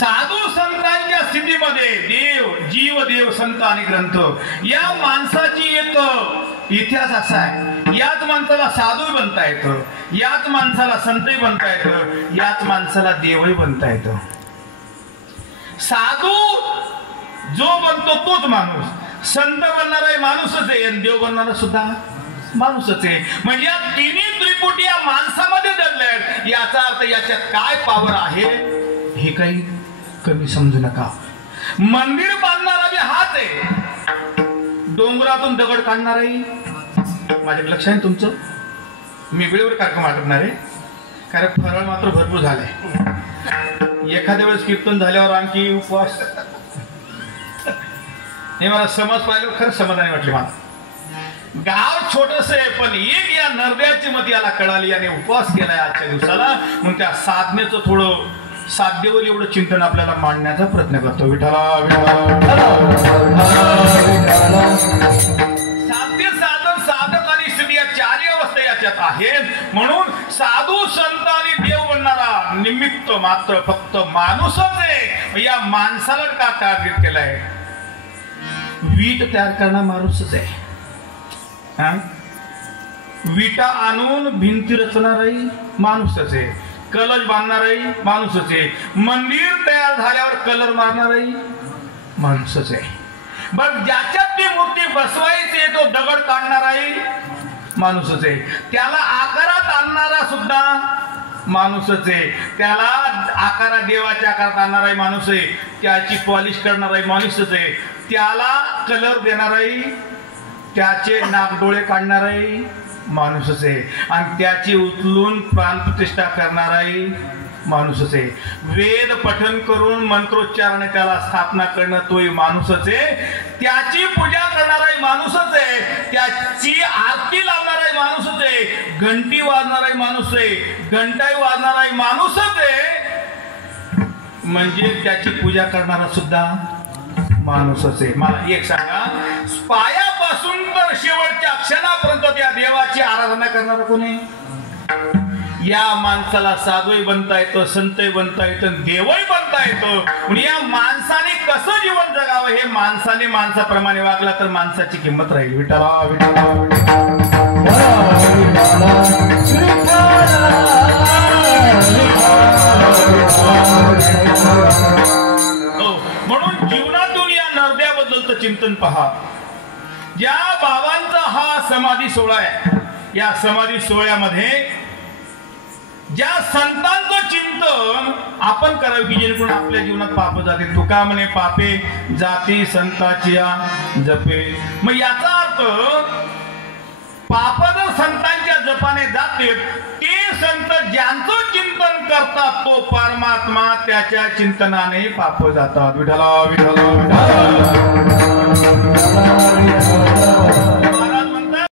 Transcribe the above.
साधू संतांच्या स्थितीमध्ये देव जीव देव संत आणि ग्रंथ या माणसाची एक इतिहास असा आहे. याच माणसाला साधू बनता येतं, याच माणसाला संतही बनता येतं, याच माणसाला देवही बनता येतं. साधू जो बनतो तोच माणूस, संत बनणारा माणूसच आहे आणि देव बनणारा सुद्धा माणूसच आहे. म्हणजे या तिन्ही त्रिपुटी या माणसामध्ये दडल्यात. याचा अर्थ याच्यात काय पावर आहे हे काही कमी समजू नका. मंदिर बांधणारा बी हाच आहे, डोंगरातून दगड काढणाराही माझ्या लक्ष आहे तुमचं. मी वेळेवर कार्यक्रम आटपणार आहे, कारण फराळ मात्र भरपूर झालाय. एखाद्या वेळेस कीर्तन झाल्यावर आणखी उपवास, हे मला समज पाहिलं खरंच समाधानी वाटले. मला गाव छोटस आहे पण एक या नरड्याची मती याला कळाली आणि उपवास केलाय आजच्या दिवसाला. मग त्या साधनेचं थोडं साध्यवर एवढं चिंतन आपल्याला मांडण्याचा प्रयत्न करतो. विठ्ठला साध्य साधन साधक आणि स्त्री या चारही अवस्था याच्यात आहेत. म्हणून साधू संत आणि देव बनणारा निमित्त मात्र फक्त माणूसच आहे. या माणसाला का टार्गेट केलंय? वीट तयार करणारा माणूसच आहे. विटा आणून भिंती रचणाराही माणूसच आहे, कलश बांधणाराही माणूसच आहे, मंदिर तयार झाल्यावर कलर मारणाराही माणूसच आहे. बरं, ज्याच्यात ती मूर्ती बसवायची तो दगड काढणाराही माणूसच आहे, त्याला आकारात आणणारा सुद्धा माणूसच आहे, त्याला आकारात देवाच्या आकारात आणणाराही माणूस आहे, त्याची पॉलिश करणाराही माणूसच आहे, त्याला कलर देणाराही, त्याचे नागडोळे काढणाराही माणूसच आहे आणि त्याची उचलून प्राणप्रतिष्ठा करणाराही माणूसच आहे. वेद पठन करून मंत्रोच्चारण त्याला स्थापना करणं तोही माणूसच आहे. त्याची पूजा करणाराही माणूसच आहे, त्याची आरती लावणाराही माणूसच आहे, घंटी वाजणाराही माणूस आहे, घंटाही वाजणाराही माणूसच आहे. म्हणजे त्याची पूजा करणारा सुद्धा माणूसच आहे. मला एक सांगा, पायापासून तर शेवटच्या क्षणापर्यंत त्या देवाची आराधना करणारा कोणी? या माणसाला साधूही बनता येतं, संतही बनता येतं, देवही बनता येतं. या माणसाने कसं जीवन जगावं हे माणसाने माणसाप्रमाणे वागला तर माणसाची किंमत राहील. विठ्ठला विठ्ठला म्हणून जीवनातून या नरद्याबद्दलचं चिंतन पहा. ज्या बाबांचा हा समाधी सोहळा आहे, या समाधी सोहळ्यामध्ये ज्या संतांचं चिंतन आपण करावं की जेणेकरून आपल्या जीवनात पाप जाते. तुका म्हणे पापे जाती संताच्या जपे. मग याचा अर्थ पाप जर संतांच्या जपाने जाते, ते संत ज्यांचं चिंतन करतात तो परमात्मा त्याच्या चिंतनाने पाप जातात. विठ्ठला विठ्ठला विठ्ठला